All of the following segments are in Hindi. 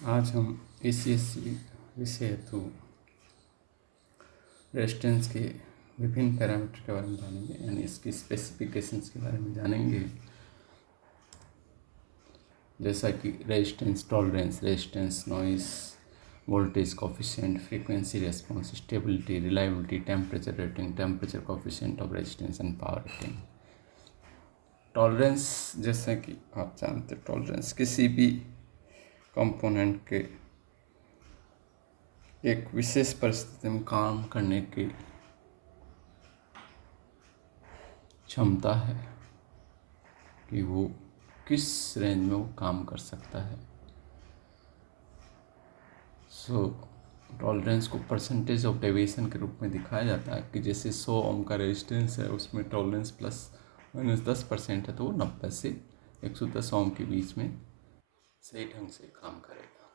आज हम ACSC विषय हेतु रेजिस्टेंस के विभिन्न पैरामीटर के बारे में जानेंगे, यानी इसकी स्पेसिफिकेशंस के बारे में जानेंगे, जैसा कि resistance tolerance, resistance noise, voltage coefficient, frequency response, stability, reliability, temperature rating, temperature coefficient of resistance and power rating. Tolerance, जैसा कि आप जानते हैं, टॉलरेंस किसी भी कंपोनेंट के एक विशेष परिस्थिति में काम करने की क्षमता है कि वो किस रेंज में वो काम कर सकता है। टॉलरेंस को परसेंटेज ऑफ डेविएशन के रूप में दिखाया जाता है कि जैसे 100 ओम का रेजिस्टेंस है, उसमें टॉलरेंस ±10% है, तो वो 90 से 110 ओम के बीच में सही ढंग से काम करेगा।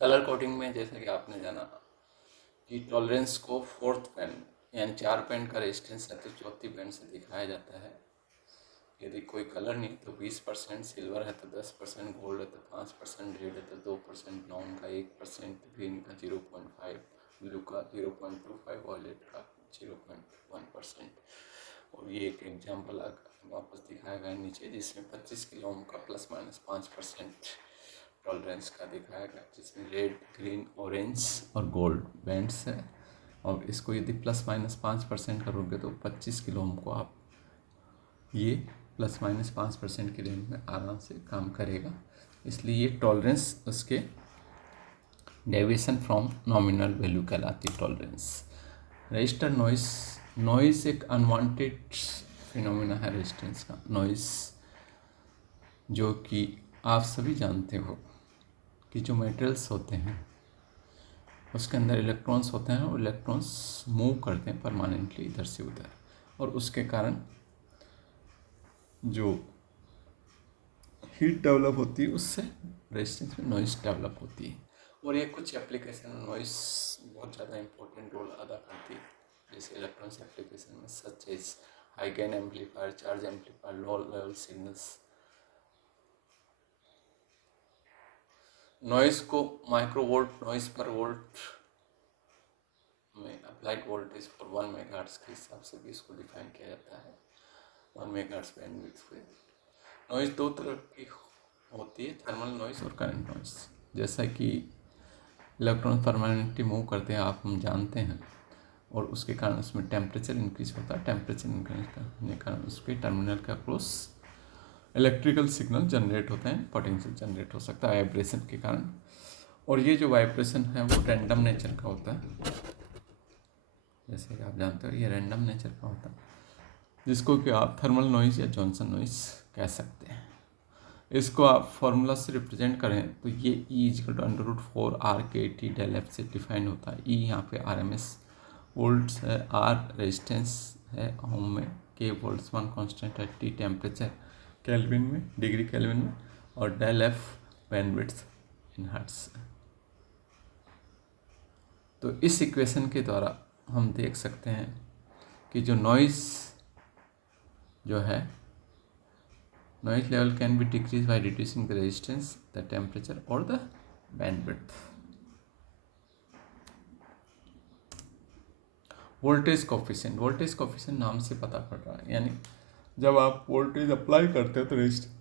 कलर कोडिंग में जैसा कि आपने जाना कि टॉलरेंस को फोर्थ बैंड यानी 4 बैंड का रेजिस्टेंस है तो चौथी बैंड से दिखाया जाता है। यदि कोई कलर नहीं तो 20%, सिल्वर है तो 10%, गोल्ड है तो 5%, रेड है तो 2%, ब्राउन का 1%, ग्रीन का 0.5, ब्लू का 0.25, वॉयलेट का 0.1%। और ये एक एग्जाम्पल वापस दिखाया गया नीचे, जिसमें 25 किलो ओम का ±5% टॉलरेंस का दिखाया गया, जिसमें रेड, ग्रीन, ऑरेंज और गोल्ड बैंड्स है। और इसको यदि ±5% करोगे तो 25 किलो ओम को आप ये ±5% की रेंज में आराम से काम करेगा। इसलिए ये टॉलरेंस उसके डेविएशन फ्रॉम नॉमिनल वैल्यू कहलाती है टॉलरेंस। रजिस्टर नॉइस एक अनवांटेड फिनोमिना है रेजिस्टेंस का। नॉइस जो कि आप सभी जानते हो कि जो मेटेरियल्स होते हैं उसके अंदर इलेक्ट्रॉन्स होते हैं और इलेक्ट्रॉन्स मूव करते हैं परमानेंटली इधर से उधर, और उसके कारण जो हीट डेवलप होती है उससे रेजिस्टेंस में नॉइस डेवलप होती है। और ये कुछ एप्लीकेशन में नॉइस बहुत ज़्यादा इंपॉर्टेंट रोल अदा करती है, जैसे इलेक्ट्रॉनिक्स एप्लीकेशन में such as high gain amplifier, charge amplifier, low level signals. Noise को माइक्रोवोल्ट नॉइस पर वोल्ट में अप्लाइड वोल्टेज फॉर 1 मेगाहर्ट्ज के हिसाब से भी इसको डिफाइन किया जाता है। 1 मेगाहर्ट्ज बैंडविड्थ पे नॉइस दो तरह की होती है, थर्मल नॉइस और करंट नॉइस। जैसा कि इलेक्ट्रॉन परमानेंटली मूव करते हैं आप हम जानते हैं, और उसके कारण उसमें टेम्परेचर इंक्रीज होता है। टेम्परेचर इंक्रीज करने के कारण उसके टर्मिनल के अक्रॉस इलेक्ट्रिकल सिग्नल जनरेट होते हैं, पोटेंशियल जनरेट हो सकता है वाइब्रेशन के कारण। और ये जो वाइब्रेशन है वो रैंडम नेचर का होता है, जैसे कि आप जानते हो ये रैंडम नेचर का होता है, जिसको कि आप थर्मल नॉइस या जॉनसन नॉइस कह सकते हैं। इसको आप फॉर्मूला से रिप्रेजेंट करें तो ये E √4 RKT∆F से डिफाइन होता है। E यहाँ पे RMS वोल्ट्स है, R रेजिस्टेंस है ओम में, K बोल्ट्जमान कांस्टेंट है, T टेम्परेचर केल्विन में, डिग्री केल्विन में, और ∆F बैंडविड्थ इन हर्ट्ज। तो इस इक्वेशन के द्वारा हम देख सकते हैं कि जो नॉइस जो है, noise level can be decreased by reducing the resistance, the temperature or the bandwidth. Voltage coefficient नाम से पता पड़ रहा है, यानी जब आप वोल्टेज अप्लाई करते हैं तो रेजिस्टेंस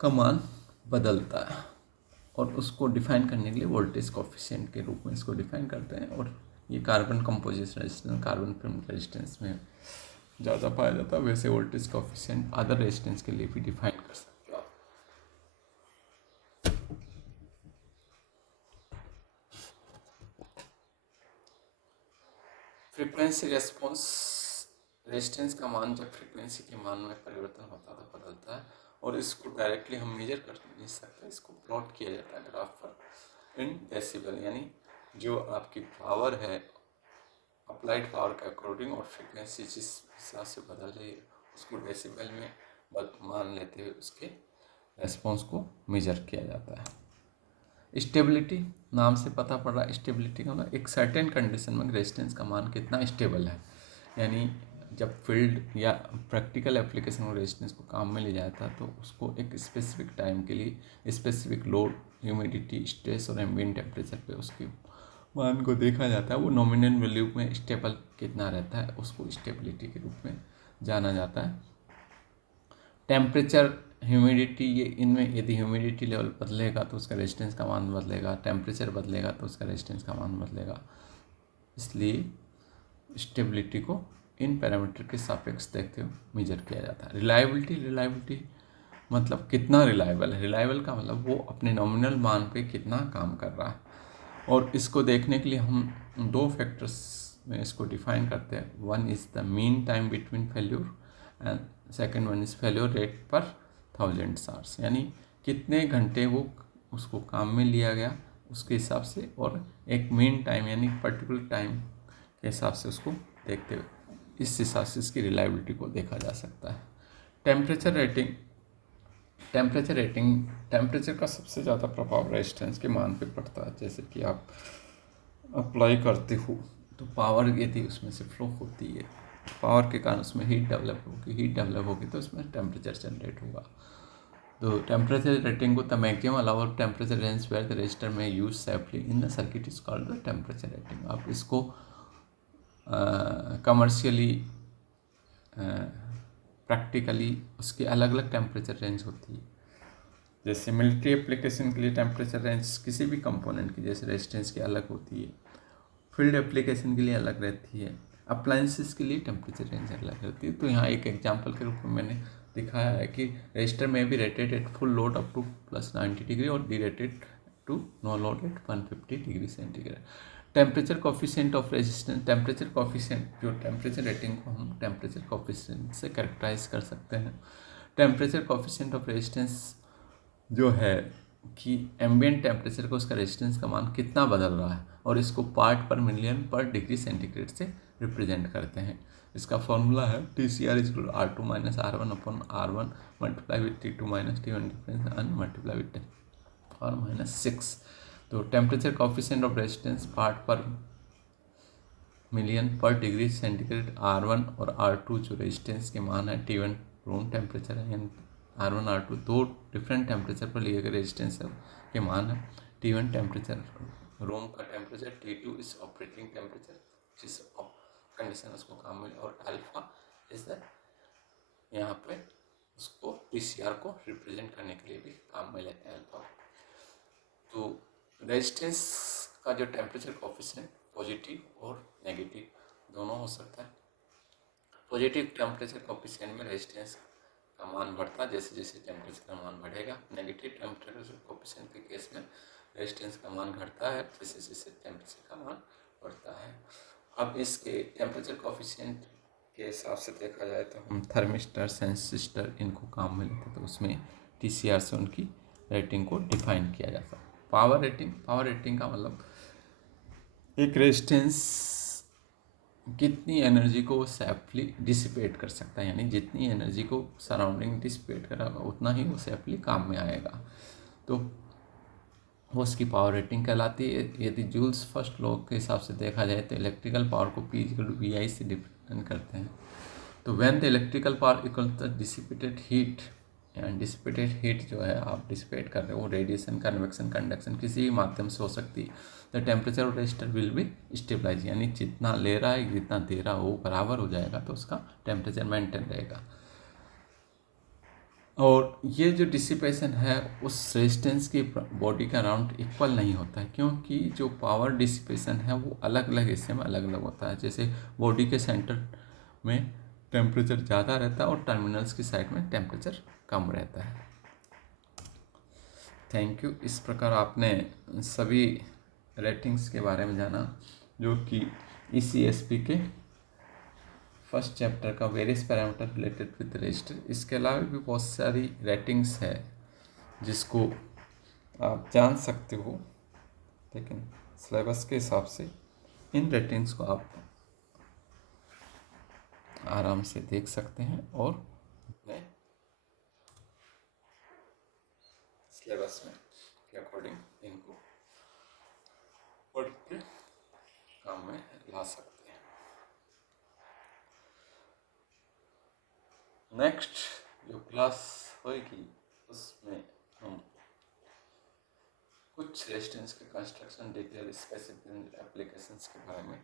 का मान बदलता है, और उसको डिफाइन करने के लिए वोल्टेज कोफिशिएंट के रूप में इसको डिफाइन करते हैं। और ये carbon composite resistance, carbon film resistance में ज़्यादा पाया जाता है। वैसे वोल्टेज कोफिशिएंट अदर रेजिस्टेंस के लिए भी डिफाइन कर सकते हो आप। फ्रीक्वेंसी रेस्पॉन्स, रेजिस्टेंस का मान जब फ्रीक्वेंसी के मान में परिवर्तन होता है तो बदलता है, और इसको डायरेक्टली हम मेजर कर नहीं सकते, इसको प्लॉट किया जाता है ग्राफ पर इन डेसिबल, यानी जो आपकी पावर है अप्लाइड पावर के अकॉर्डिंग, और फ्रीक्वेंसी जिस हिसाब से बदल रही है उसको डेसिबल में मान लेते हुए उसके रेस्पॉन्स को मेजर किया जाता है। स्टेबिलिटी नाम से पता पड़ रहा है, स्टेबिलिटी का मतलब एक सर्टेन कंडीशन में रेजिस्टेंस का मान कितना स्टेबल है, यानी जब फील्ड या प्रैक्टिकल एप्लीकेशन में रेजिस्टेंस को काम में ले जाता है तो उसको एक स्पेसिफिक टाइम के लिए स्पेसिफिक लोड ह्यूमिडिटी, स्ट्रेस और एम्बिएंट टेम्परेचर पे उसके मान को देखा जाता है। वो नॉमिनल वैल्यू में स्टेबल कितना रहता है उसको स्टेबिलिटी के रूप में जाना जाता है। टेम्परेचर, ह्यूमिडिटी, ये इनमें यदि ह्यूमिडिटी लेवल बदलेगा तो उसका रेजिस्टेंस का मान बदलेगा, टेम्परेचर बदलेगा तो उसका रेजिस्टेंस का मान बदलेगा। इसलिए स्टेबिलिटी को इन पैरामीटर के सापेक्ष देखते हुए मेजर किया जाता है। रिलायबिलिटी मतलब कितना रिलायबल है। रिलायबल का मतलब वो अपने नॉमिनल मान पे कितना काम कर रहा है, और इसको देखने के लिए हम दो फैक्टर्स में इसको डिफाइन करते हैं। One is the mean time between failure and second one is failure rate पर 1000 आवर्स, यानी कितने घंटे वो उसको काम में लिया गया उसके हिसाब से, और एक मीन टाइम यानी पर्टिकुलर टाइम के हिसाब से उसको देखते हुए इस हिसाब से इसकी रिलायबिलिटी को देखा जा सकता है। टेम्परेचर रेटिंग, टेम्परेचर का सबसे ज़्यादा प्रभाव रेजिस्टेंस के मान पे पड़ता है। जैसे कि आप अप्लाई करते हो तो पावर यदि उसमें से फ्लो होती है, पावर के कारण उसमें हीट डेवलप होगी तो उसमें टेम्परेचर जनरेट होगा। तो टेम्परेचर रेटिंग को the maximum allowed temperature range where the register में use safely in the circuit is called the temperature rating. आप इसको कमर्शियली प्रैक्टिकली उसकी अलग अलग टेम्परेचर रेंज होती है। जैसे मिलिट्री एप्लीकेशन के लिए टेम्परेचर रेंज किसी भी कंपोनेंट की जैसे रेजिस्टेंस की अलग होती है, फील्ड एप्लीकेशन के लिए अलग रहती है, अप्लायंसेस के लिए टेम्परेचर रेंज अलग रहती है। तो यहाँ एक एग्जांपल के रूप में मैंने दिखाया है कि रजिस्टर में भी rated at full load up to +90 degree और derated to no load at 150 degree centigrade. Temperature coefficient of resistance, temperature coefficient जो टेम्परेचर रेटिंग को हम टेम्परेचर कोफिशिएंट से कैरेक्टराइज कर सकते हैं। टेम्परेचर कोफिशिएंट ऑफ रेजिस्टेंस जो है कि एम्बिएंट टेम्परेचर को उसका रेजिस्टेंस का मान कितना बदल रहा है, और इसको पार्ट पर मिलियन पर डिग्री सेंटीग्रेड से रिप्रेजेंट करते हैं। इसका फॉर्मूला है TCR = R2 - R1 upon R1 multiply with T2 - T1 difference and multiply with 10⁻⁶। तो temperature coefficient of resistance part पर मिलियन पर डिग्री सेंटीग्रेड R1 और R2 जो रेजिस्टेंस के मान है, T1 रूम टेम्परेचर है, R1 R2 दो डिफरेंट टेम्परेचर पर लिए गए रेजिस्टेंस के मान है। T1 टेम्परेचर रूम का temperature, T2 is operating temperature जिस कंडीशन उसको काम मिले, और अल्फा इज द यहाँ पे उसको TCR को रिप्रेजेंट करने के लिए भी काम में लेते हैं अल्फा। तो रेजिस्टेंस का जो टेम्परेचर कोफिशिएंट पॉजिटिव और नेगेटिव दोनों हो सकता है। पॉजिटिव टेम्परेचर कोफिशिएंट में रेजिस्टेंस का मान बढ़ता है जैसे जैसे टेम्परेचर का मान बढ़ेगा। नेगेटिव टेम्परेचर कोफिशिएंट के केस में रेजिस्टेंस का मान घटता है जैसे जैसे टेम्परेचर का मान बढ़ता है। अब इसके टेम्परेचर कोफिशिएंट के हिसाब से देखा जाए तो हम थर्मिस्टर, सेंसिस्टर इनको काम में लेते हैं, तो उसमें TCR से उनकी रेटिंग को डिफाइन किया जाता है। पावर रेटिंग का मतलब एक रेजिस्टेंस कितनी एनर्जी को सेफली डिसिपेट कर सकता है, यानी जितनी एनर्जी को सराउंडिंग डिसिपेट करेगा उतना ही वो सेफली काम में आएगा, तो वो उसकी पावर रेटिंग कहलाती है। यदि जूल्स फर्स्ट लॉ के हिसाब से देखा जाए तो इलेक्ट्रिकल पावर को P = VI से डिफाइन करते हैं। तो when the electrical power equal the dissipated heat, and dissipated heat जो है आप डिसिपेट कर रहे हो, रेडिएशन, कन्वेक्शन, कंडक्शन किसी भी माध्यम से हो सकती है। The temperature of resistor will be stabilise, यानी जितना ले रहा है जितना दे रहा है वो बराबर हो जाएगा, तो उसका टेम्परेचर मेंटेन रहेगा। और ये जो डिसिपेशन है उस रेजिस्टेंस की बॉडी का अराउंड इक्वल नहीं होता है, क्योंकि जो पावर डिसिपेशन है वो अलग अलग हिस्से में अलग अलग होता है। जैसे बॉडी के सेंटर में टेम्परेचर ज़्यादा रहता है और टर्मिनल्स की साइड में टेम्परेचर कम रहता है। Thank you. इस प्रकार आपने सभी रेटिंग्स के बारे में जाना जो कि ECSP के फर्स्ट चैप्टर का various parameter related with register. इसके अलावा भी बहुत सारी रेटिंग्स है जिसको आप जान सकते हो, लेकिन सिलेबस के हिसाब से इन रेटिंग्स को आप आराम से देख सकते हैं और अपने सिलेबस में के अकॉर्डिंग इनको पढ़ के काम में ला सकते हैं। नेक्स्ट जो क्लास होगी उसमें हम कुछ रेजिस्टेंस के कंस्ट्रक्शन डिटेल स्पेसिफिक एप्लीकेशंस के बारे में